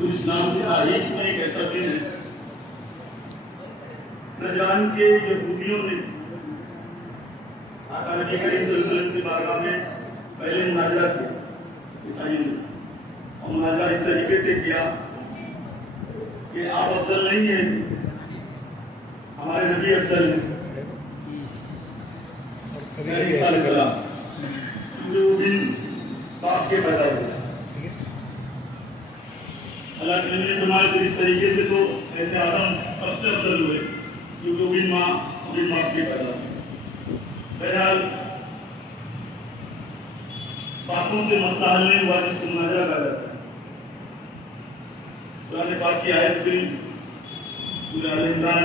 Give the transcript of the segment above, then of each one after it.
تو اسلام کی تاریخ میں ایک ایسا دن ہے، نجران کے یہودیوں نے آقا نبی کریم صلی اللہ علیہ وسلم کی بارگاہ میں پہلے مناظرہ کیا، عیسائیوں نے، اور مناظرہ اس طریقے سے کیا کہ آپ افضل نہیں ہیں، ہمارے نبی افضل ہیں، عیسیٰ علیہ السلام، جو دن باپ کے پیدا ہوئے۔ اللہ کے نبی نے فرمایا کہ اس طریقے سے تو حضرت آدم سب سے افضل ہوئے کیونکہ وہ بن باپ کے پیدا ہوئے۔ بہرحال باتوں سے مسئلہ حل نہیں ہوا جس کو مناظرہ کہا جاتا ہے۔ قرآن پاک کی آیت بھی سورہ آل عمران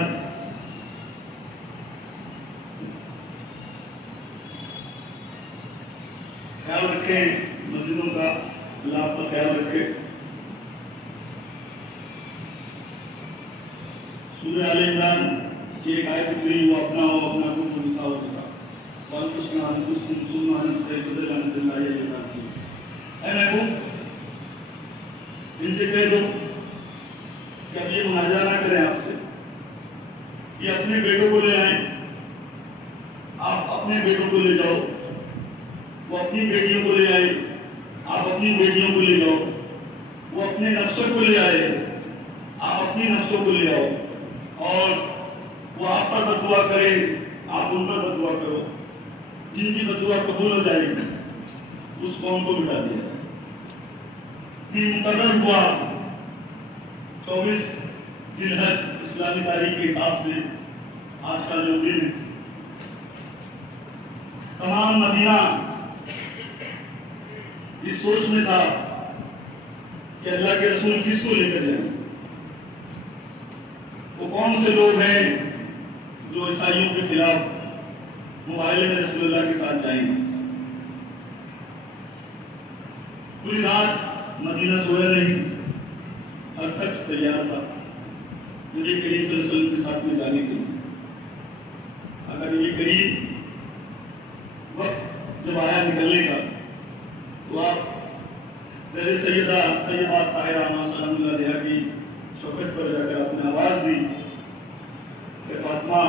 خیال رکھیں، مسجدوں کا اللہ آپ کا خیال رکھے۔ سورہ آل عمران کی ایک آیت اتری وہ اپنا ہو اپنا کو منسا ہو کسا وانتسنا انتسن سلمان تیبدل انت اللہ یہ جناتی اے محبوب ان سے کہہ دو کہ اب یہ مناظرہ نہ کریں آپ سے، یہ اپنے بیٹوں کو لے آئیں، آپ اپنے بیٹوں کو لے جاؤ، وہ اپنی بیٹیوں کو لے آئے، آپ اپنی بیٹیوں کو لے جاؤ، وہ اپنے نفسوں کو لے آئے، آپ اپنی نفسوں کو لے آؤ، اور وہ آپ پر بددعا کرے، آپ ان پر بددعا کرو، جن کی بددعا قبول ہو جائے گی اس قوم کو مٹا دیا جائے۔ یہ مقرر ہوا 24 ذی الحج اسلامی تاریخ کے حساب سے آج کا جو دن ہے۔ تمام مدینہ اس سوچ میں تھا کہ اللہ کے رسول کس کو لے کر جائیں، وہ کون سے لوگ ہیں جو عیسائیوں کے خلاف مباہلے میں رسول اللہ کے ساتھ جائیں گے۔ پوری رات مدینہ سویا نہیں، ہر شخص تیار تھا نبی کریم صلی اللہ علیہ وسلم کے ساتھ میں جانے کے لیے۔ اگر یہ قریب وقت جب آیا نکلنے کا تو آپ میرے سیدہ طیبہ طاہرہ سلام اللہ علیہا کی شوکت پر جا کر آپ نے آواز دی کہ فاطمہ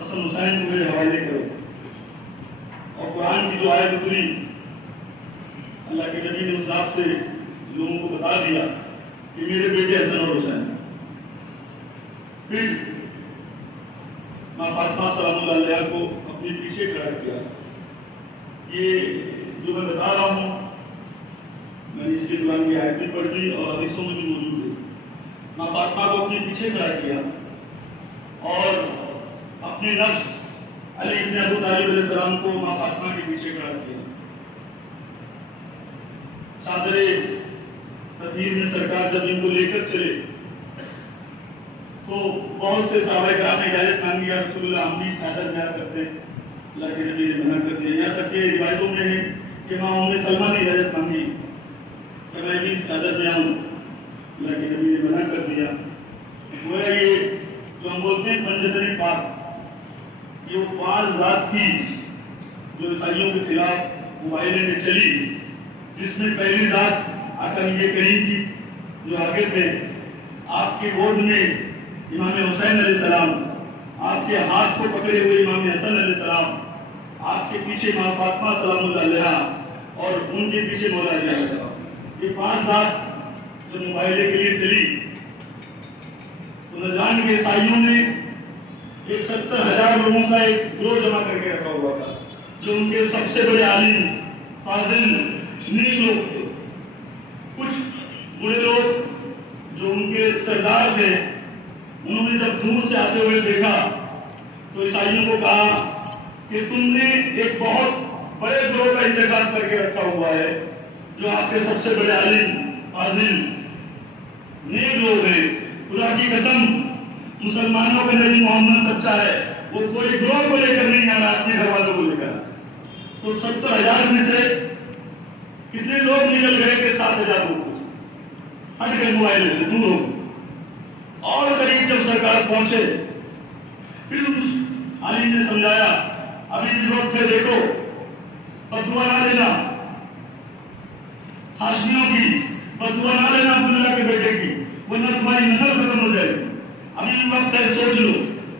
حسن حسین کو میرے حوالے کرو، اور قرآن کی جو آیت اتری اللہ کے نبی نے اس ذات سے لوگوں کو بتا دیا کہ میرے بیٹے حسن اور حسین۔ پھر ماں فاطمہ سلام اللہ علیہا کو اپنے پیچھے کھڑا کیا۔ یہ جو میں بتا رہا ہوں میں نے اس کے قرآن کی آیت بھی پڑھ دی اور حدیثوں میں بھی موجود ہے۔ ماں فاطمہ کو اپنے پیچھے کھڑا کیا اور اپنے نفس علی بن ابو طالب علیہ السلام کو ماں فاطمہ کے پیچھے کھڑا کیا۔ چادر تطہیر میں سرکار جب ان کو لے کر چلے تو بہت سے صحابہ کرام نے اجازت مانگی، یا رسول اللہ ہم بھی چادر میں آ سکتے ہیں، اللہ کے نبی نے منع کر دیا۔ یہاں تک کہ روایتوں میں ہے کہ ماں ام سلمہ نے اجازت مانگی کہ میں بھی چادر میں آؤں، اللہ کے نبی نے منع کر دیا۔ گویا یہ جو ہم بولتے ہیں پنجتن پاک، یہ وہ 5 ذات تھی جو عیسائیوں کے خلاف مباہلے میں چلی، جس میں پہلی ذات آقا نبی کریم کی جو آگے تھے، آپ کے گود میں امام حسین علیہ السلام، آپ کے ہاتھ کو پکڑے ہوئے امام حسن علیہ السلام، آپ کے پیچھے ماں فاطمہ سلام اللہ علیہا اور ان کے پیچھے مولا علی علیہ السلام۔ یہ 5 ذات جو مباہلے کے لیے چلی تو نجران کے عیسائیوں نے ایک 70,000 لوگوں کا ایک گروہ جمع کر کے رکھا ہوا تھا، جو ان کے سب سے بڑے عالم، فاضل، نیک لوگ تھے۔ کچھ بڑے لوگ جو ان کے سردار تھے، انہوں نے جب دور سے آتے ہوئے دیکھا تو عیسائیوں کو کہا کہ تم نے ایک بہت بڑے گروہ کا انتخاب کر کے رکھا ہوا ہے، جو آپ کے سب سے بڑے عالم، فاضل، نیک لوگ ہیں۔ خدا کی قسم مسلمانوں کا نبی محمد سچا ہے، وہ کوئی گروہ کو لے کر نہیں آنا، اپنے گھر والوں کو لے کر۔ تو 70,000 میں سے کتنے لوگ نکل گئے کہ 7,000 لوگ ہٹ گئے، موبائل سے دور ہو گئے۔ اور قریب جب سرکار پہنچے پھر اس عالم نے سمجھایا ابھی بھی وقت ہے، دیکھو بددعا نہ دینا، ہاشمیوں کی بدعا نہ لینا عبداللہ کے بیٹے کی، ورنہ تمہاری نسل ختم ہو جائے گی۔ ابھی وقت ہے، سوچ لو۔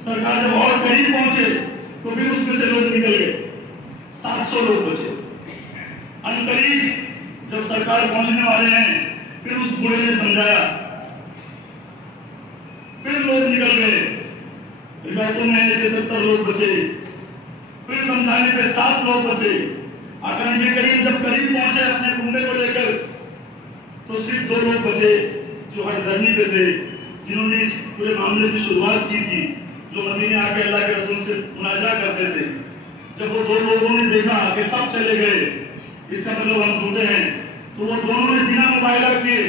سرکار جب اور قریب پہنچے تو پھر اس میں سے لوگ نکل گئے، 700 لوگ بچے۔ ان قریب جب سرکار پہنچنے والے ہیں، پھر اس بوڑھے نے سمجھایا، پھر لوگ نکل گئے، روایتوں میں ہے کہ 70 لوگ بچے، پھر سمجھانے پہ 7 لوگ بچے۔ آقا نبی کریم جب قریب پہنچے اپنے کنبے کو لے کر تو صرف 2 لوگ بچے جو ہر دھرمی پہ تھے، جنہوں نے اس پورے معاملے کی شروعات کی تھی، جو مدینے آ کے اللہ کے رسول سے مناجہ کرتے تھے۔ جب وہ 2 لوگوں نے دیکھا کہ سب چلے گئے، اس کا مطلب ہم جھوٹے ہیں، تو وہ دونوں نے بنا مبالغہ کیے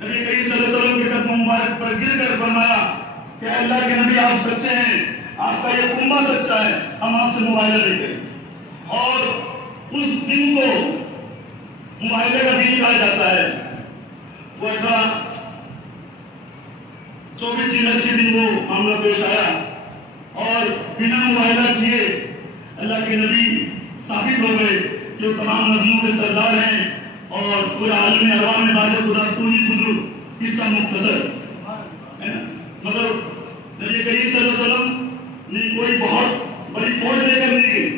نبی کریم صلی اللہ علیہ وسلم کے قدم مبارک پر گر کر فرمایا کہ اے اللہ کے نبی آپ سچے ہیں، آپ کا یہ کنبہ سچا ہے، ہم آپ سے مبالغہ نہیں کریں۔ اور اس دن کو مبالغے کا دن کہا جاتا ہے۔ وہ 24 ذیلحج کے دن وہ معاملہ پیش آیا اور بنا مبالغہ کیے اللہ کے نبی ثابت ہو گئے کہ وہ تمام نظموں کے سردار ہیں اور پورے عالم ارواح میں باز خدا تو ہی بزرگ، قصہ مختصر ہے نا۔ مگر نبی کریم صلی اللہ علیہ وسلم نے کوئی بہت بڑی فوج لے کر نہیں گئے۔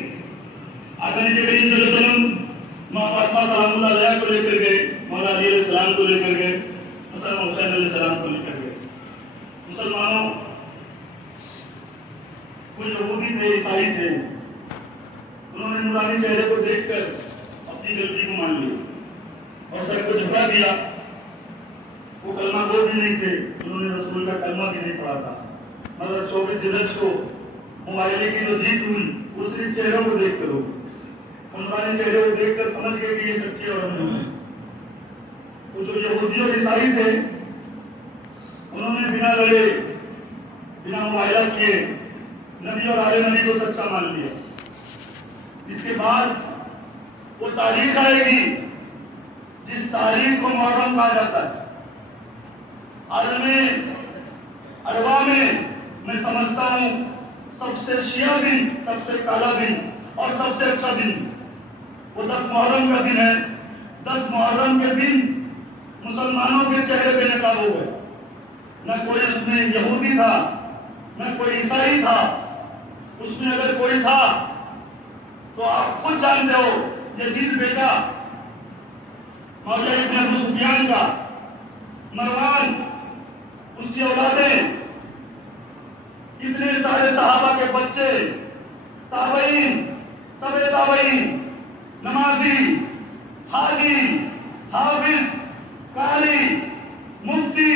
آقا نبی کریم صلی اللہ علیہ وسلم ماں فاطمہ سلام اللہ علیہ کو لے کر گئے، مولا علی علیہ السلام کو لے کر گئے، حسن حسین علیہ السلام کو لے کر گئے۔ مسلمانوں کچھ یہودی تھے، عیسائی تھے، انہوں نے نورانی چہرے کو دیکھ کر اپنی غلطی کو مان لی اور سر کو جھکا دیا۔ وہ کلمہ گو بھی نہیں تھے، انہوں نے رسول کا کلمہ بھی نہیں پڑھا تھا، مگر 24 ذیلحج کو مبالغے کی جو جیت ہوئی وہ صرف چہروں کو دیکھ کر ہوگی۔ نورانی چہرے کو دیکھ کر سمجھ گئے کہ یہ سچے اور ہم ہیں۔ تو جو یہودی اور عیسائی تھے انہوں نے بنا لڑے بنا مبالغہ کیے نبی اور آل نبی کو سچا مان لیا۔ اس کے بعد وہ تاریخ آئے گی جس تاریخ کو محرم کہا جاتا ہے۔ عالم ارواح میں سمجھتا ہوں سب سے شیعہ دن، سب سے کالا دن اور سب سے اچھا دن وہ 10 محرم کا دن ہے۔ 10 محرم کے دن مسلمانوں کے چہرے بے نقاب ہو گئے، نہ کوئی اس میں یہودی تھا نہ کوئی عیسائی تھا، اس میں اگر کوئی تھا تو آپ خود جانتے ہو یزید بیٹا مولا ابن ابو سفیان کا، مروان اس کی اولادیں، اتنے سارے صحابہ کے بچے، تابعین، تبع تابعین، نمازی، حاجی، حافظ، قاری، مفتی،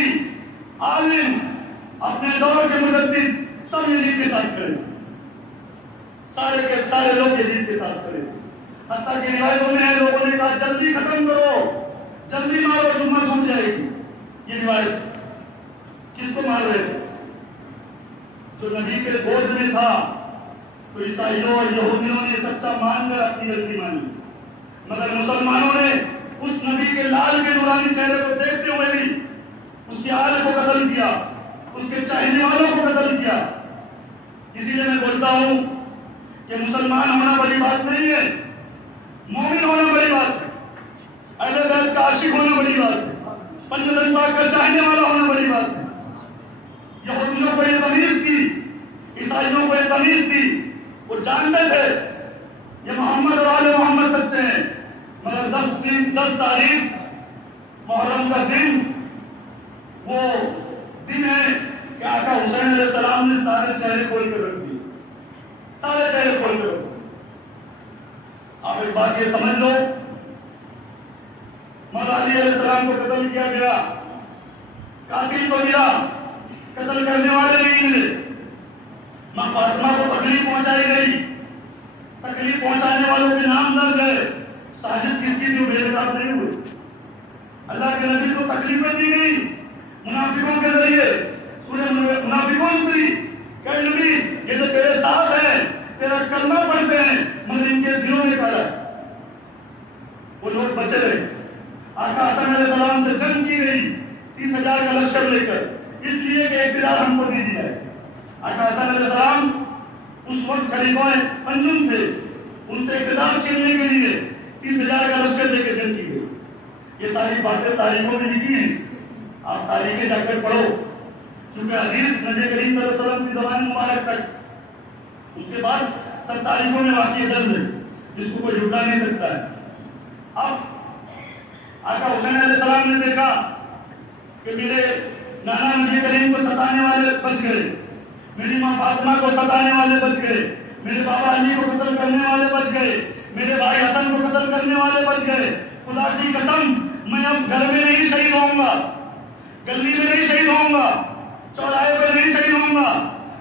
عالم، اپنے دور کے مجدد سب یزید کے ساتھ کھڑے، سارے کے سارے لوگ یزید کے ساتھ کھڑے۔ حتیٰ کہ روایتوں میں لوگوں نے کہا جلدی ختم کرو، جلدی مارو، جمعہ چھوٹ جائے گی۔ یہ روایت کس کو مار رہے تھے؟ جو نبی کے گود میں تھا۔ تو عیسائیوں اور یہودیوں نے سچا مان کر اپنی غلطی مانی، مگر مسلمانوں نے اس نبی کے لال کے نورانی چہرے کو دیکھتے ہوئے بھی اس کی آل کو قتل کیا، اس کے چاہنے والوں کو قتل کیا۔ اسی لیے میں بولتا ہوں کہ مسلمان ہونا بڑی بات نہیں ہے، مومن ہونا بڑی بات ہے، اہل بیت کا عاشق ہونا بڑی بات ہے، پنجتن پاک کا چاہنے والا ہونا بڑی بات ہے۔ یہودیوں کو یہ تمیز تھی، عیسائیوں کو یہ تمیز تھی، وہ جانتے تھے یہ محمد اور آل محمد سچے ہیں، مگر 10 تاریخ محرم کا دن وہ دن ہے کہ آقا حسین علیہ السلام نے سارے چہرے کھول کر رکھ دیے، سارے چہرے کھول کر رکھ دیے۔ آپ ایک بات یہ سمجھ لو، مولا علی علیہ السلام کو قتل کیا گیا، قاتل کو ملا، قتل کرنے والے نہیں ملے، ماں فاطمہ کو تکلیف پہنچائی گئی، تکلیف پہنچانے والوں کے نام درج ہے، سازش کس کی جو بے نقاب نہیں ہوئی۔ اللہ کے نبی کو تکلیفیں دی گئی منافقوں کے ذریعے، سورہ منافقوں اتری کہ نبی یہ تو تیرے ساتھ ہیں، تیرا کلمہ پڑھتے ہیں، مگر ان کے دلوں میں کالا ہے۔ وہ لوگ بچے رہے۔ آقا حسن علیہ السلام سے جنگ کی گئی 30,000 کا لشکر لے کر، اس لیے کہ اقتدار ہم کو دی جائے۔ آقا حسن علیہ السلام اس وقت خلیفہ پنجم تھے، ان سے اقتدار چھیننے کے لیے 30,000 کا لشکر لے کے جنگ کی گئی۔ یہ ساری باتیں تاریخوں میں لکھی ہیں، آپ تاریخیں جا کر پڑھو، کیونکہ حدیث نبی کریم صلی اللہ علیہ وسلم کی زبان مبارک تک، اس کے بعد سب تاریخوں میں واقعہ درج ہے جس کو کوئی جھٹلا نہیں سکتا ہے۔ اب آقا حسین علیہ السلام نے دیکھا کہ میرے نانا نبی کریم کو ستانے والے بچ گئے، میری ماں فاطمہ کو ستانے والے بچ گئے، میرے بابا علی کو قتل کرنے والے بچ گئے، میرے بھائی حسن کو قتل کرنے والے بچ گئے۔ خدا کی قسم میں اب گھر میں نہیں شہید ہوں گا، گلی میں نہیں شہید ہوں گا، چوراہے پہ نہیں شہید ہوں گا،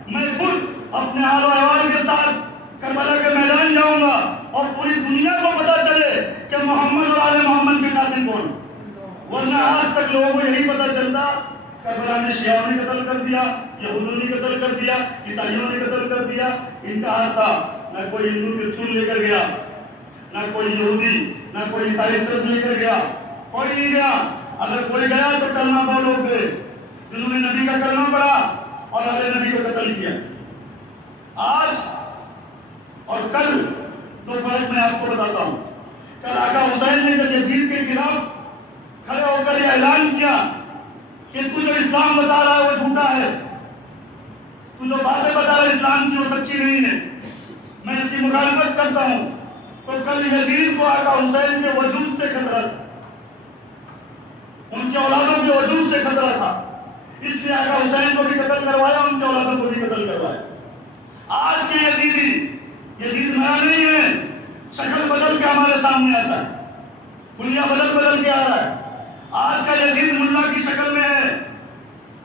میں خود اپنے آل و احوال کے ساتھ کربلا کے میدان جاؤں گا اور پوری دنیا کو پتا چلے کہ محمد اور آل محمد کے قاتل کون۔ ورنہ آج تک لوگوں کو یہی پتا چلتا کربلا میں شیعوں نے قتل کر دیا، یہودیوں نے قتل کر دیا، عیسائیوں نے قتل کر دیا۔ ان کا حال تھا نہ کوئی ہندو کے چون لے کر گیا، نہ کوئی یہودی، نہ کوئی عیسائی سب لے کر گیا، کوئی نہیں گیا۔ اگر کوئی گیا تو کلمہ پڑھ لوگ گئے جنہوں نے نبی کا کلمہ پڑھا اور آل نبی کو قتل کیا۔ آج اور کل دو فرق میں آپ کو بتاتا ہوں۔ کل آقا حسین نے جب یزید کے خلاف کھڑے ہو کر یہ اعلان کیا کہ تو جو اسلام بتا رہا ہے وہ جھوٹا ہے، تو جو باتیں بتا رہا ہے اسلام کی وہ سچی نہیں ہے، میں اس کی مخالفت کرتا ہوں، تو کل یزید کو آقا حسین کے وجود سے خطرہ تھا، ان کے اولادوں کے وجود سے خطرہ تھا، اس لیے آقا حسین کو بھی قتل کروایا، ان کے اولادوں کو بھی قتل کروایا۔ آج کے یزیدی، یزید نیا نہیں ہے، شکل بدل کے ہمارے سامنے آتا ہے، دنیا بدل کے آ رہا ہے۔ آج کا یزید ملا کی شکل میں ہے۔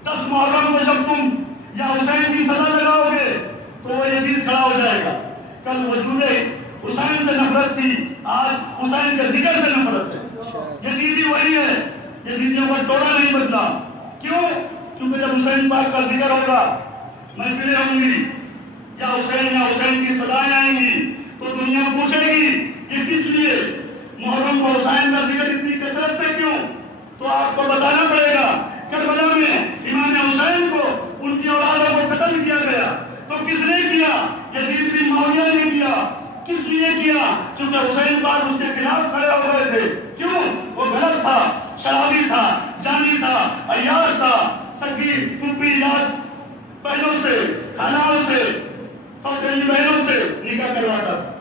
10 محرم کو جب تم یا حسین کی سزا لگاؤ گے تو وہ یزید کھڑا ہو جائے گا۔ کل وجود حسین سے نفرت تھی، آج حسین کے ذکر سے نفرت ہے۔ یزیدی وہی ہے، یزیدیوں کا ٹولا نہیں بدلا۔ کیوں؟ کیونکہ جب حسین پاک کا ذکر ہوگا، محفلیں ہوں گی، یا حسین کی سزائیں آئیں گی، تو دنیا پوچھے گی کہ کس لیے محرم کو حسین کا ذکر اتنی کثرت سے کیوں؟ تو آپ کو بتانا پڑے گا کربلا میں امام حسین کو ان کی اولادوں کو قتل کیا گیا، تو کس نے کیا؟ یزید بن معاویہ نے کیا۔ کس لیے کیا؟ کیونکہ حسین پاک اس کے خلاف کھڑے ہو گئے تھے۔ کیوں؟ وہ غلط تھا، شرابی تھا، جانی تھا، عیاش تھا، سگی پھوپھی یاد بہنوں سے، خالوں سے، سوتیلی بہنوں سے نکاح کرواتا تھا،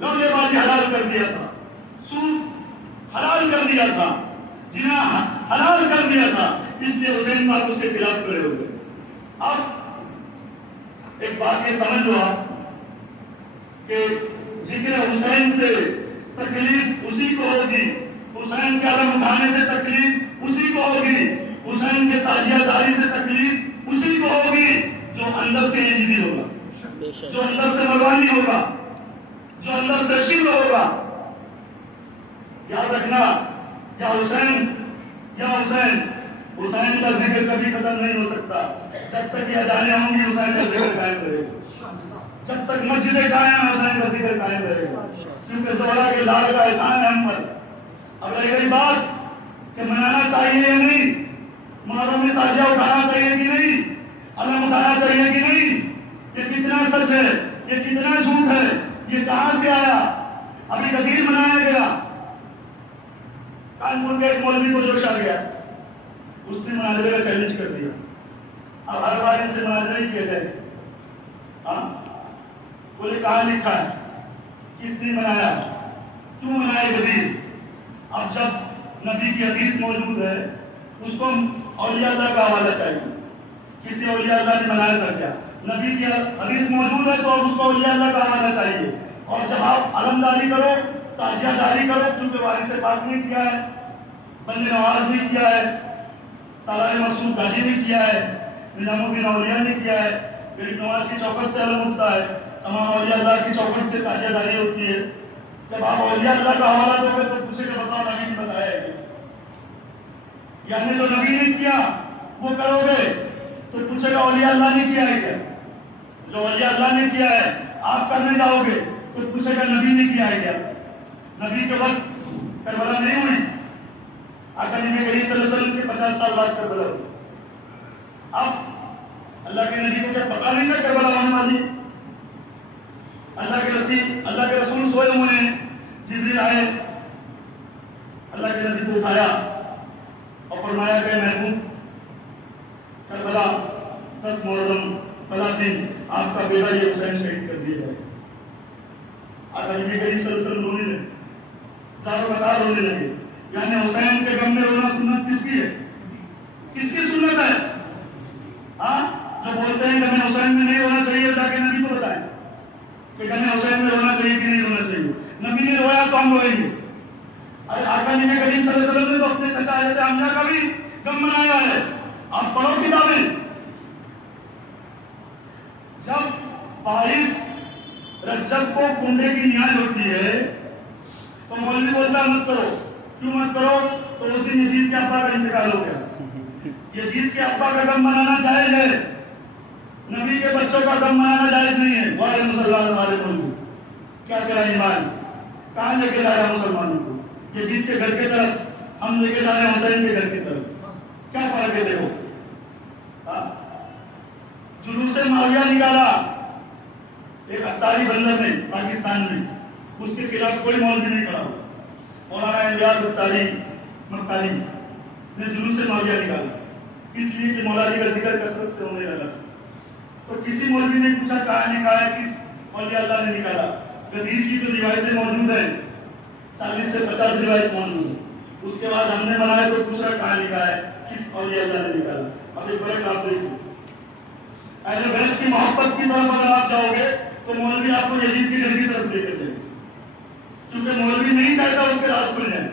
لوٹے بازی حلال کر دیا تھا، سود حلال کر دیا تھا، زنا حلال کر دیا تھا، اس لیے حسین پاک اس کے خلاف کھڑے ہو گئے۔ اب ایک بات یہ سمجھ لو آپ کہ ذکر حسین سے تکلیف اسی کو ہوگی، حسین کا علم اٹھانے سے تکلیف اسی کو ہوگی، حسین کے تعزیہ داری سے تکلیف اسی کو ہوگی جو اندر سے یزیدی ہوگا، جو اندر سے مروانی ہوگا، جو اندر سے شبل ہوگا۔ یاد رکھنا، یا حسین یا حسین، حسین کا ذکر کبھی ختم نہیں ہو سکتا۔ جب تک یہ اذانیں ہوں گی حسین کا ذکر قائم رہے گا، جب تک مسجدیں قائم ہیں حسین کا ذکر قائم رہے گا، کیونکہ زہرا کے لال کا احسان ہے ہم پر۔ اب رہ گئی بات کہ منانا چاہیے یا نہیں، محرم میں تعزیہ اٹھانا چاہیے کہ نہیں، علم اٹھانا چاہیے کہ نہیں، یہ کتنا سچ ہے، یہ کتنا جھوٹ ہے، یہ کہاں سے آیا؟ ابھی غدیر منایا گیا، کانپور کے ایک مولوی کو جوش آ گیا، اس نے مناظرے کا چیلنج کر دیا۔ اب ہر بار ان سے مناظرے کیے گئے، بولے کہاں لکھا ہے، کس نے منایا، کیوں منائے غدیر؟ اب جب نبی کی حدیث موجود ہے، اس کو اولیاء اللہ کا حوالہ چاہیے، کسی اولیاء اللہ نے منایا تھا کیا؟ نبی کی حدیث موجود ہے تو اس کو اولیاء اللہ کا حوالہ چاہیے۔ اور جب آپ علمداری کرو، تعزیہ داری کرو، چونکہ وارث پاک نے کیا ہے، بند نواز نے کیا ہے، سالار مسعود غازی نے کیا ہے، نظام الدین اولیاء نے کیا ہے، پھر نواز کی چوکھٹ سے علم ہوتا ہے، تمام اولیاء اللہ کی چوکھٹ سے تعزیہ داری ہوتی ہے۔ جب آپ اولیاء اللہ کا حوالہ دو گے تو پوچھے کہ بتاؤ نبی نے بتایا ہے، یعنی جو نبی نے کیا وہ کرو گے تو پوچھے گا اولیاء اللہ نے کیا ہے کیا؟ جو اولیاء اللہ نے کیا ہے آپ کرنے جاؤ گے تو پوچھے گا نبی نے کیا ہے کیا؟ نبی کے وقت کربلا نہیں ہوئی، آقا نبی کریم صلی اللہ علیہ وسلم کے 50 سال بعد کربلا ہوئی۔ اب اللہ کے نبی کو کیا پتا نہیں تھا کربلا ہونے والی؟ اللہ کے رسول سوئے ہوئے ہیں، جبریل آئے، اللہ کے نبی کو اٹھایا اور فرمایا کہ محبوب کربلا 10 محرم فلاں دن آپ کا بیٹا یہ حسین شہید کر دیا جائے. آج نبی کریم صلی اللہ علیہ وسلم رونے لگے, زاروں قطار رونے لگے. یعنی حسین کے غم میں رونا سنت کس کی ہے؟ کس کی سنت ہے؟ ہاں, جو بولتے ہیں کہ ہمیں حسین میں نہیں رونا چاہیے, جا کے نبی کو بتائیں کہ ہمیں حسین میں رونا چاہیے کہ نہیں رونا چاہیے. نبی نے رویا تو ہم روئیں گے. آقا نبی کریم صلی اللہ علیہ وسلم نے تو اپنے چچا حضرت حمزہ کا بھی غم منایا ہے. آپ پڑھو کتابیں. جب 22 رجب کو کنڈے کی نیاز ہوتی ہے تو مولوی بولتا مت کرو. کیوں مت کرو؟ تو اس دن یزید کے ابا کا انتقال ہو گیا. یزید کے ابا کا غم منانا جائز ہے, نبی کے بچوں کا غم منانا جائز نہیں ہے. والے مسلمان والے مولوی کیا کرا ایمان, کہاں لے کے جایا مسلمانوں کو؟ یزید کے گھر کی طرف, ہم لے کے جا رہے ہیں حسین کے گھر کی طرف. کیا فرق ہے دیکھو. جلوس معاویہ نکالا ایک اتاری بندر نے پاکستان میں, اس کے خلاف کوئی مولوی نہیں کھڑا. مولانا الیاس اتاری مکالی نے جلوس معاویہ نکالا اس لیے کہ مولا علی کا ذکر کثرت سے ہونے لگا. تو کسی مولوی نے پوچھا کہاں لکھا ہے, کس اولیاء اللہ نے نکالا؟ غدیر کی تو روایتیں موجود ہیں, 40 سے 50 روایت موجود ہیں. اس کے بعد ہم نے بنایا تو پوچھا کہاں لکھا ہے, کس اولیاء اللہ نے نکالا. اب ایک فرق آپ دیکھیں, اہل بیت کی محبت کی طرف اگر آپ جاؤ گے تو مولوی آپ کو یزید کی گھر کی طرف لے کر جائے, کیونکہ مولوی نہیں چاہتا اس کے راز کھل جائے,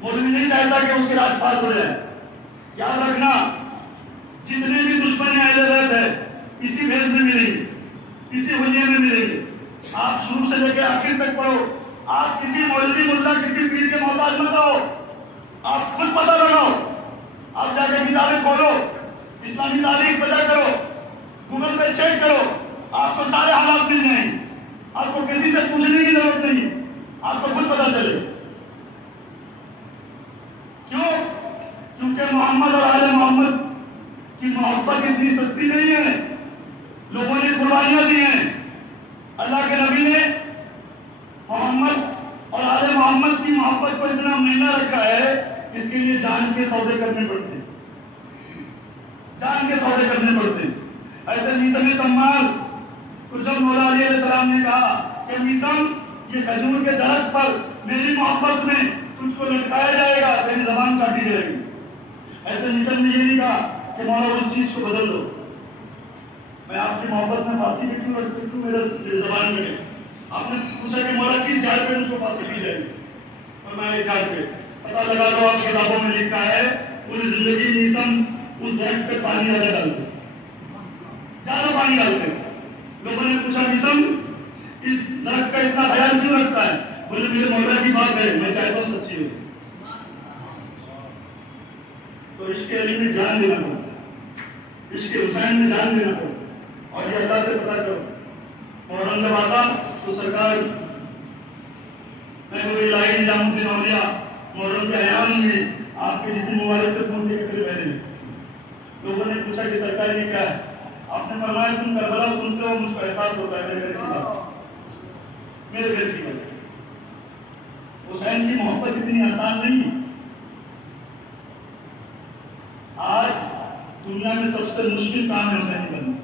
مولوی نہیں چاہتا کہ اس کے راز پاس ہو جائے. یاد رکھنا, جتنے بھی دشمن اہل بیت ہے اسی بھیس میں ملیں گے, اسی حلیے میں ملیں گے. آپ شروع سے لے کے آخر تک پڑھو. آپ کسی مولوی ملا کسی پیر کے محتاج مت ہو, آپ خود پتہ لگاؤ. آپ جا کے کتابیں کھولو, اسلامی تاریخ پتہ کرو, گوگل پہ چیک کرو, آپ کو سارے حالات مل جائیں. آپ کو کسی سے پوچھنے کی ضرورت نہیں, آپ کو خود پتہ چلے. کیوں؟ کیونکہ محمد اور آل محمد کی محبت اتنی سستی نہیں ہے. لوگوں نے قربانیاں دی ہیں. اللہ کے نبی نے محمد اور آل محمد کی محبت کو اتنا مہنگا رکھا ہے, اس کے لیے جان کے سودے کرنے پڑتے ہیں, جان کے سودے کرنے پڑتے ہیں. ایسے میثم تمار تو جب مولا علیہ السلام نے کہا کہ میثم یہ کھجور کے درخت پر میری محبت میں تجھ کو لٹکایا جائے گا, تیری زبان کاٹی جائے گی. ایسے میثم نے یہ نہیں کہا کہ مولا اس چیز کو بدل دو, میں آپ کی محبت میں پھانسی بھی کیوں رکھتی ہوں, میرے زبان میں. آپ نے پوچھا کہ مولا کس جھاڑ پہ مجھ کو پھانسی دی جائے گی, اور میں ایک جھاڑ پہ. پتہ لگا دو آپ کتابوں میں لکھا ہے پوری زندگی میثم اس درخت پہ پانی زیادہ ڈالتے, زیادہ پانی ڈالتے. لوگوں نے پوچھا میثم اس درخت کا اتنا خیال کیوں رکھتا ہے؟ بولے میرے مولا کی بات ہے, میں چاہتا ہوں سچی ہو. تو عشق علی میں جان دینا پڑا, عشق حسین میں جان دینا پڑا. اور یہ اللہ سے پتہ کرو. محرم جب آتا تو سرکار محبوب الہی نظام الدین اولیاء محرم کے ایام میں آپ کے جسم مبارک سے خون کے قطرے بہنے. لوگوں نے پوچھا کہ سرکار یہ کیا ہے؟ آپ نے فرمایا تم کربلا سنتے ہو, مجھ کو احساس ہوتا ہے میرے گھر کی بات. حسین کی محبت اتنی آسان نہیں. آج دنیا میں سب سے مشکل کام ہے حسینی بننا,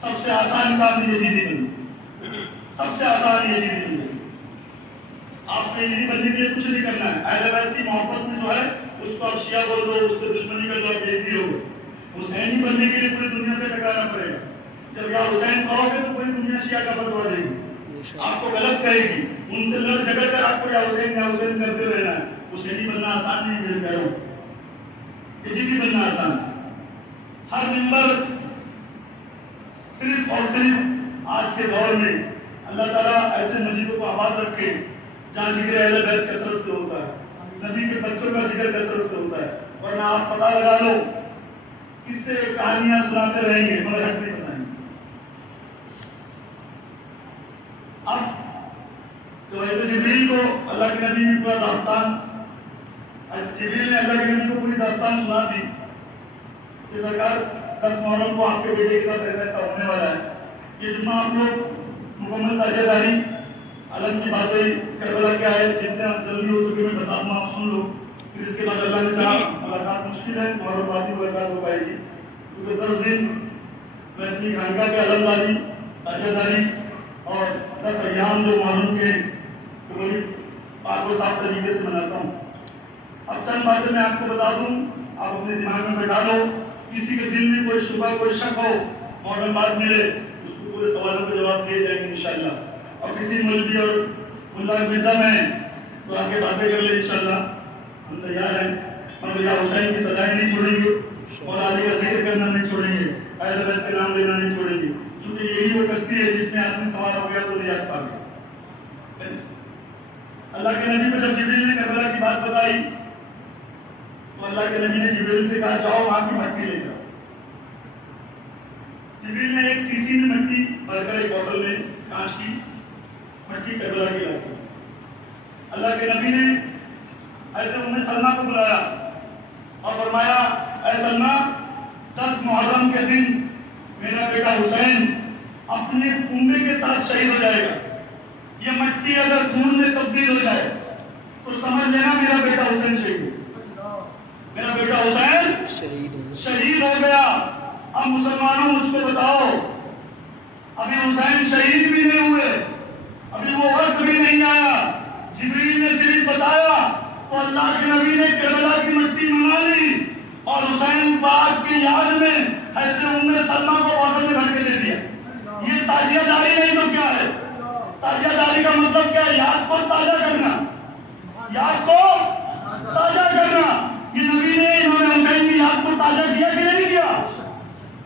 سب سے آسان کام یزیدی بننا, سب سے آسان یزیدی بننا. آپ نے یزیدی بننے کے لیے کچھ نہیں کرنا ہے. اہل بیت کی محبت میں جو ہے اس کو آپ شیعہ بول دو, اس سے دشمنی کر دو, آپ یزیدی ہو گئے. حسینی بننے کے لیے پوری دنیا سے ٹکرانا پڑے گا. جب یا حسین کہو گے تو پوری دنیا شیعہ کا فتویٰ دے گی, آپ کو غلط کہے گی, ان سے لڑ جھگڑ کر آپ کو یا حسین کرتے رہنا ہے. حسینی بننا آسان نہیں ہے, کہہ رہا ہوں یزیدی بننا آسان. ہر ممبر صرف اور صرف آج کے دور میں اللہ تعالیٰ ایسے مسجدوں کو آباد رکھے جہاں ذکر اہل بیت کثرت سے ہوتا ہے, نبی کے بچوں کا ذکر کثرت سے ہوتا ہے. ورنہ آپ پتہ لگا لو کس سے کہانیاں سناتے رہیں گے, مگر حق نہیں بتائیں گے. اب تو جبریل کو اللہ کے نبی نے پورا داستان, جبریل نے اللہ کے نبی کو پوری داستان سنا دی کہ سرکار 10 محرم کو آپ کے بیٹے کے ساتھ ایسا ایسا ہونے والا ہے. یہ جمعہ آپ لوگ مکمل تاجہ داری علم کی باتیں کربلا کیا ہے جتنا جلدی ہو سکے میں بتاؤں گا، آپ سن لو، پھر اس کے بعد اللہ نے چاہا ملاقات مشکل ہے اور باقی ملاقات ہو پائے گی، کیونکہ 10 دن میں اپنی خانقاہ کے علمداری، تاجیہ اور 10 ایام جو معلوم کے وہی پاک و صاف طریقے سے مناتا ہوں۔ اب چند باتیں میں آپ کو بتا دوں، آپ اپنے دماغ میں بیٹھا لو، کسی کے دل میں کوئی شبہ کوئی شک ہو، ماڈرن بات ملے، اس کو پورے سوالوں کے جواب دیے جائیں گے انشاءاللہ۔ اور کسی مولوی اور ملا مدہ میں تو آگے باتیں کر لیں انشاءاللہ، ہم تیار ہیں، مگر یا حسین کی سزائیں نہیں چھوڑیں گے اور علی کا ذکر کرنا نہیں چھوڑیں گے، اہل بیت کے نام لینا نہیں چھوڑیں گے، کیونکہ یہی وہ کشتی ہے جس میں آدمی سوار ہو گیا تو نجات پا گیا۔ اللہ کے نبی کو جب جبریل نے کربلا کی بات بتائی تو اللہ کے نبی نے جبریل سے کہا جاؤ وہاں کی مٹی لے جاؤ۔ جبریل نے ایک سیسی میں مٹی بھر کر ایک بوتل میں کانچ کی مٹی کربلا کی لائی۔ اللہ کے نبی نے حضرت ام سلمہ کو بلایا اور فرمایا اے سلمہ 10 محرم کے دن میرا بیٹا حسین اپنے کنبے کے ساتھ شہید ہو جائے گا، یہ مٹی اگر خون میں تبدیل ہو جائے تو سمجھ لینا میرا بیٹا حسین شہید ہو، میرا بیٹا حسین شہید ہو گیا۔ اب مسلمانوں مجھ کو بتاؤ، ابھی حسین شہید بھی نہیں ہوئے، ابھی وہ وقت بھی نہیں آیا، جبریل نے صرف بتایا تو اللہ کے نبی نے کربلا کی مٹی منگا لی اور حسین پاک کی یاد میں حضرت ام سلمہ کو بوتل میں بھر کے دے دیا۔ یہ تازیہ داری نہیں تو کیا ہے؟ تازیہ داری کا مطلب کیا ہے؟ یاد کو تازہ کرنا، یاد کو تازہ کرنا۔ یہ نبی نے امام حسین کی یاد کو تازہ کیا کہ نہیں کیا؟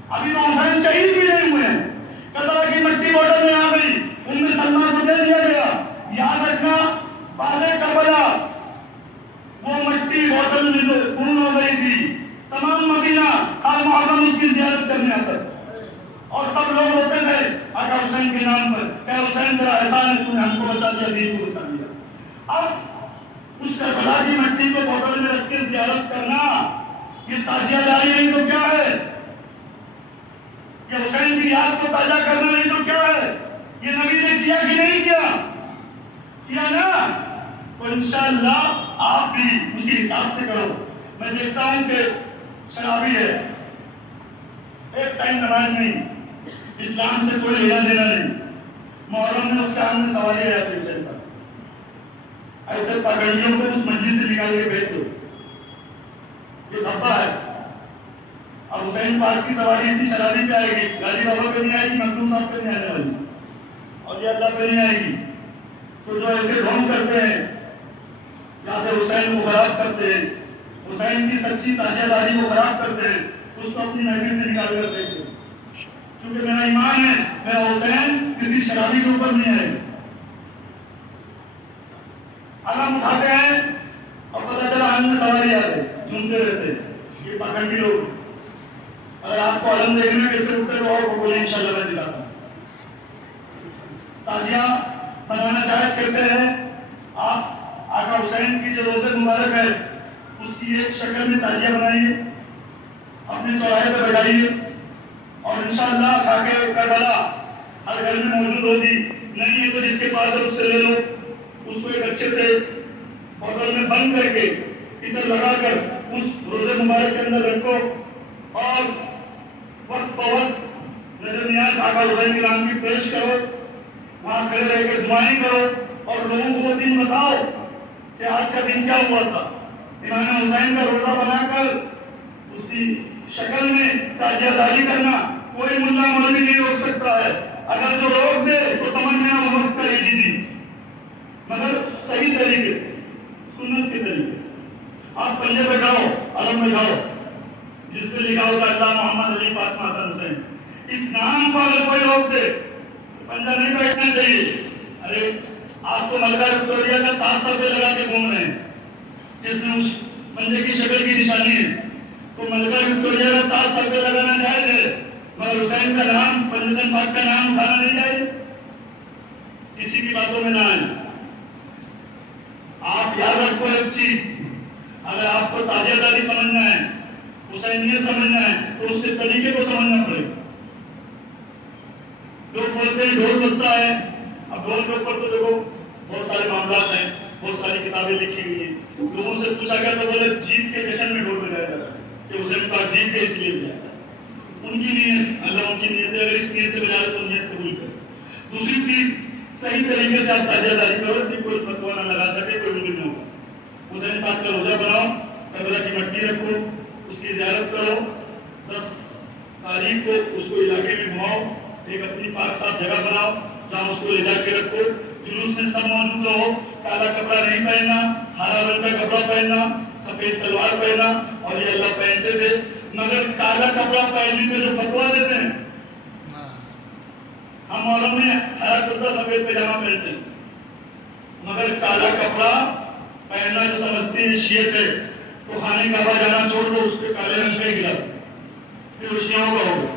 ابھی تو حسین شہید بھی نہیں ہوئے ہیں، کربلا کی مٹی بوتل میں آ گئی، ام سلمہ کو دے دیا گیا۔ یاد رکھنا بعد کربلا وہ مٹی بوتل میں خون ہو گئی تھی، تمام مدینہ ہر محرم اس کی زیارت کرنے آتا تھا اور سب لوگ روتے تھے آقا حسین کے نام پر، کہ حسین تیرا احسان ہے، تو نے ہم کو بچا دیا، دین کو بچا دیا۔ اب اس کربلا کی مٹی کو بوتل میں رکھ کے زیارت کرنا یہ تازیہ داری نہیں تو کیا ہے؟ یہ حسین کی یاد کو تازہ کرنا نہیں تو کیا ہے؟ یہ نبی نے کیا کہ نہیں کیا نا؟ تو انشاءاللہ آپ بھی اسی حساب سے کرو۔ میں دیکھتا ہوں کہ شرابی ہے، ایک ٹائم نماز نہیں، اسلام سے کوئی لینا دینا نہیں، محرم میں اس کے ہم نے سواری ہے حسین پر، ایسے پگڑیوں کو اس مجلس سے نکال کے بھیج دو، یہ دھبا ہے۔ اب حسین پاک کی سواری اسی شرابی پہ آئے گی، غازی بابا پہ نہیں آئے گی، مخدوم صاحب پہ نہیں آنے والی، اور یہ اللہ پہ نہیں آئے گی۔ تو جو ایسے ڈھونگ کرتے ہیں یا پھر حسین کو خراب کرتے ہیں، حسین کی سچی تازیہ داری کو خراب کرتے ہیں، اس کو اپنی محفل سے نکال کر دیتے ہیں، کیونکہ میرا ایمان ہے میرا حسین کسی شرابی کے اوپر نہیں ہے۔ علم اٹھاتے ہیں اور پتہ چلا ہم میں سواری آتے جھومتے رہتے، یہ پاکھنڈی لوگ۔ اگر آپ کو علم دیکھنا کیسے اٹھتے تو اور کو بولے انشاءاللہ میں دکھاتا ہوں۔ تازیہ بنانا جائز کیسے ہے؟ آپ آقا حسین کی جو روزہ مبارک ہے اس کی ایک شکل میں تازیہ بنائیے، اپنے چوراہے پہ بٹھائیے اور انشاءاللہ خاکہ کربلا ہر گھر میں موجود ہوگی، نہیں ہے تو جس کے پاس ہے اس سے لے لو، اس کو ایک اچھے سے بوتل میں بند کر کے ادھر لگا کر اس روزہ مبارک کے اندر رکھو اور وقت بوقت نظر نیاز آقا حسین کے نام کی پیش کرو، وہاں کھڑے رہ کے دعائیں کرو اور لوگوں کو وہ دن بتاؤ کہ آج کا دن کیا ہوا تھا۔ امام حسین کا روزہ بنا کر اس کی شکل میں تازیہ داری کرنا کوئی ملا مولوی نہیں روک سکتا ہے، اگر جو روک دے تو سمجھنا وہ وقت کا ہی دی، مگر صحیح طریقے سے سنت کے طریقے سے۔ آپ پنجے پہ جاؤ، علم میں جاؤ، جس پہ لکھا ہوگا اللہ محمد علی فاطمہ حسن حسین، اس نام کو اگر کوئی روک دے پنجہ نہیں بیٹھنا چاہیے۔ ارے آپ کو ملکہ وکٹوریہ کا تاج سر پہ لگا کے گھوم رہے ہیں جس میں اس پنجے کی شکل کی نشانی ہے، تو ملکہ وکٹوریہ کا تاج سر پہ لگانا جائز ہے، مگر حسین کا نام پنجتن پاک کا نام اٹھانا نہیں جائز۔ کسی کی باتوں میں نہ آئیں۔ آپ یاد رکھو ایک چیز، اگر آپ کو تازیہ داری سمجھنا ہے، حسینیت سمجھنا ہے تو اس کے طریقے کو سمجھنا پڑے گا۔ لوگ بولتے ہیں ڈھول بجتا ہے، اب ڈرون کے اوپر تو دیکھو بہت سارے معاملات ہیں، بہت ساری کتابیں لکھی ہوئی ہیں. لوگوں سے پوچھا گیا تو بولے جیت کے جشن میں ڈرون بجایا جاتا ہے کہ حسین پاک جیت کے اس لیے بجایا. ان کی نیت، اللہ ان کی نیت ہے، اگر اس نیت سے بجائے تو نیت قبول کرے. دوسری چیز، صحیح طریقے سے آپ تاجیہ داری کرو کہ کوئی فتوا نہ لگا سکے، کوئی مجرم نہ ہو. حسین پاک کا روزہ بناؤ، کربلا کی مٹی رکھو، اس کی زیارت کرو، 10 تاریخ کو اس کو علاقے میں گھماؤ، ایک اپنی پاک صاف جگہ بناؤ جہاں اس کو لے جا کے رکھو. جلوس میں سب موجود رہو، کالا کپڑا نہیں پہننا، ہرا رنگ کا کپڑا پہننا، سفید سلوار پہننا، اور یہ اللہ پہنتے تھے. مگر کالا کپڑا پہننے کے جو فتوا دیتے ہیں، ہم محرم میں ہرا کرتا سفید پاجامہ پہنتے ہیں، مگر کالا کپڑا پہننا جو سمجھتے ہیں شیعت ہے، تو خانے کعبہ جانا چھوڑ دو، اس کے کالے رنگ پہ گرا پھر وہ شیعوں کا ہوگا.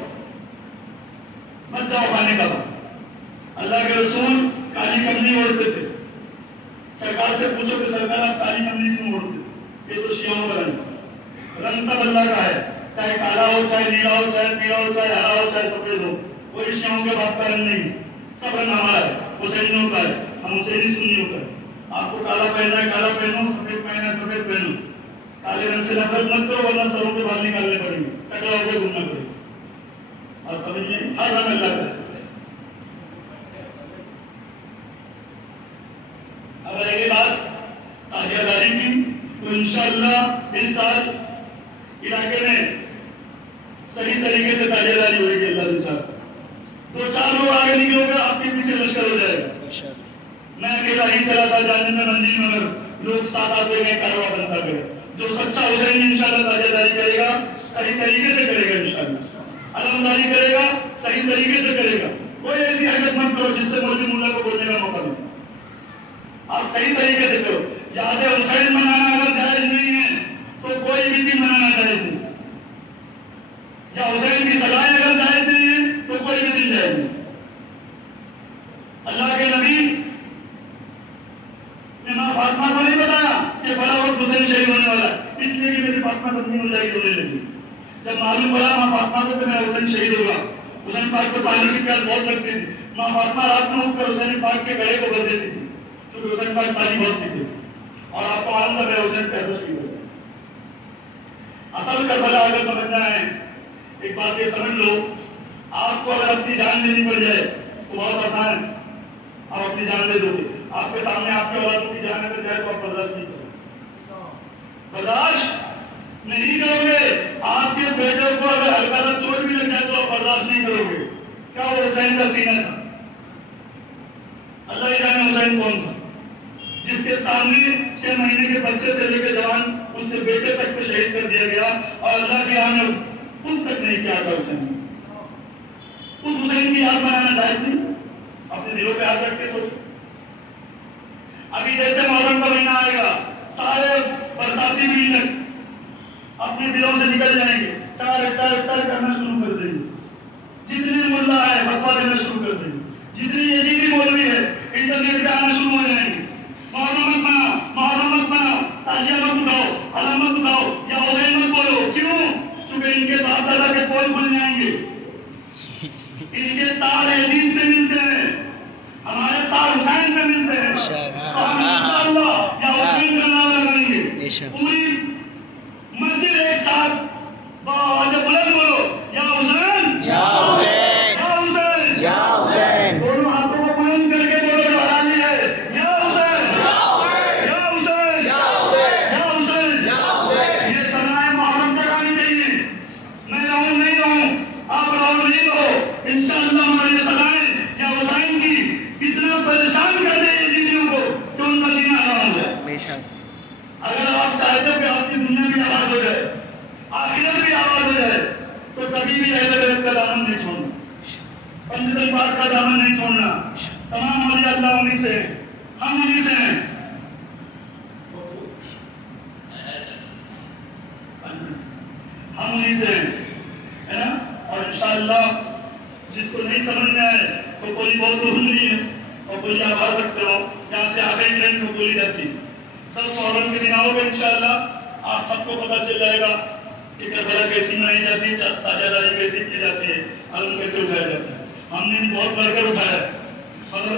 مت جاؤ خانے کعبہ. اللہ کے رسول کالی کملی اوڑھتے تھے. سرکار سے پوچھو کہ سرکار آپ کالی کملی کیوں اوڑھتے؟ یہ تو شیعوں کا رنگ سب اللہ کا ہے، چاہے کالا ہو، چاہے نیلا ہو، چاہے پیلا ہو، چاہے ہرا ہو، چاہے سفید ہو. کوئی شیعوں کے باپ کا رنگ نہیں، سب رنگ ہمارا ہے، حسینیوں کا ہے، ہم حسینی سنیوں کا ہے. آپ کو کالا پہننا ہے کالا پہنو، سفید پہننا ہے سفید پہنو. کالے رنگ سے نفرت مت کرو ورنہ سروں کے بال نکالنے پڑیں گے، ٹکرا ہو کے گھومنا پڑے گا. اور سمجھیے ہر رنگ اللہ کا ہے. اب رہ گئی بات تاجیہ داری کی، تو انشاءاللہ اس سال علاقے میں صحیح طریقے سے تاجیہ داری ہوئے گی. اللہ نے چاہا 2-4 لوگ آگے نکلو گے، آپ کے پیچھے لشکر ہو جائے گا. میں اکیلا ہی چلا تھا جانے میں منزل، مگر لوگ ساتھ آتے گئے، کارواں بنتا گیا. جو سچا حسین انشاءاللہ تاجیہ داری کرے گا، صحیح طریقے سے کرے گا، انشاءاللہ علمداری کرے گا، صحیح طریقے سے کرے گا. کوئی ایسی حرکت مت کرو جس سے مولوی ملا کو بولنے کا موقع ملے. آپ صحیح طریقے سے کرو. یاد حسین منانا اگر جائز نہیں ہے تو کوئی بھی دن منانا جائز نہیں، یا حسین کی سزائیں اگر جائز نہیں ہے تو کوئی بھی دن جائز نہیں. اللہ کے نبی نے ماں فاطمہ کو نہیں بتایا کہ بڑا وقت حسین شہید ہونے والا ہے، اس لیے کہ میری فاطمہ بدنی ہو جائے گی، رونے لگی. جب معلوم پڑا ماں فاطمہ کو کہ میرا حسین شہید ہوگا، حسین پاک کو پانی کی پیاس بہت لگتی تھی، ماں فاطمہ رات میں اٹھ کر حسین پاک کے گلے کو بھر دیتی تھی کیونکہ حسین پاک پانی بہت پیتے تھے. اور آپ کو معلوم تھا میرا حسین کیسے شہید ہوگا. اصل کربلا اگر سمجھنا ہے، ایک بات یہ سمجھ لو، آپ کو اگر اپنی جان دینی پڑ جائے تو بہت آسان ہے، آپ اپنی جان دے دو گے. آپ کے سامنے آپ کے اولادوں کی جان اگر جائے تو آپ برداشت نہیں کرو گے، برداشت نہیں کرو گے. آپ کے بیٹے کو اگر ہلکا سا چوٹ بھی لگ جائے تو آپ برداشت نہیں کرو گے. کیا وہ حسین کا سینہ تھا؟ اللہ ہی جانے حسین کون تھا جس کے سامنے 6 مہینے کے بچے سے لے کے جوان اس کے بیٹے تک کو شہید کر دیا گیا، اور اللہ کی راہ میں اس تک نہیں کیا تھا حسین. اس حسین کی یاد بنانا جائز نہیں. اپنے دلوں پہ یاد رکھ کے سوچو. ابھی جیسے محرم کا مہینہ آئے گا، سارے برساتی بھی اپنے دلوں سے نکل جائیں گے، ٹر ٹر ٹر کرنا شروع کر دیں گے. جتنے ملا ہے فتوا دینا شروع کر دیں گے، جتنی یزیدی مولوی ہے انٹرنیٹ پہ آنا شروع ہو جائیں گے. محرم مت مناؤ، محرم مت مناؤ، تازیہ مت اٹھاؤ، علم مت اٹھاؤ، یا حسین مت بولو. کیوں؟ کیونکہ ان کے باپ دادا کے پول کھل جائیں گے. ان کے تار یزید سے ملتے ہیں، ہمارے تار حسین سے ملتے ہیں. تو ہم انشاءاللہ یا حسین کا نام لگائیں گے. پوری مسجد ایک ساتھ بآواز بلند بولو، یا حسین، یا حسین، یا حسین، یا حسین. دونوں ہاتھوں کو بلند کر کے بولو جو حرامی ہے، یا حسین، یا حسین، یا حسین، یا حسین، یا حسین، یا حسین. یہ سنائے محرم تک آنی چاہیے. میں رہوں نہیں رہوں، آپ رہو نہیں رہو، انشاءاللہ ہماری سنائے یا حسین کی اتنا پریشان کر دیں یزیدیوں کو کہ ان کا سینہ حرام ہو جائے. اگر آپ چاہتے ہو کہ آپ کی دنیا بھی آباد ہو جائے، آخرت بھی آباد ہو جائے، تو کبھی بھی اہل بیت کا دامن نہیں چھوڑنا، پنجت الفاظ کا دامن نہیں چھوڑنا. تمام اولیاء اللہ انہی سے ہیں، ہم انہی سے ہیں. ہم انہی سے ہیں، ہے نا. اور انشاءاللہ جس کو نہیں سمجھ میں آئے تو کوئی بہت دور نہیں ہے، اور کوئی آپ آ سکتے ہو. یہاں سے آگے ٹرین کو بولی جاتی ہے. 10 محرم کے دن آؤ گے انشاءاللہ آپ سب کو پتہ چل جائے گا کہ کربلا کیسی منائی جاتی ہے، تاجیہ داری کیسی کی جاتی ہے، علم کیسے اٹھایا جاتا ہے. ہم نے بہت بڑھ کر اٹھایا ہے، مگر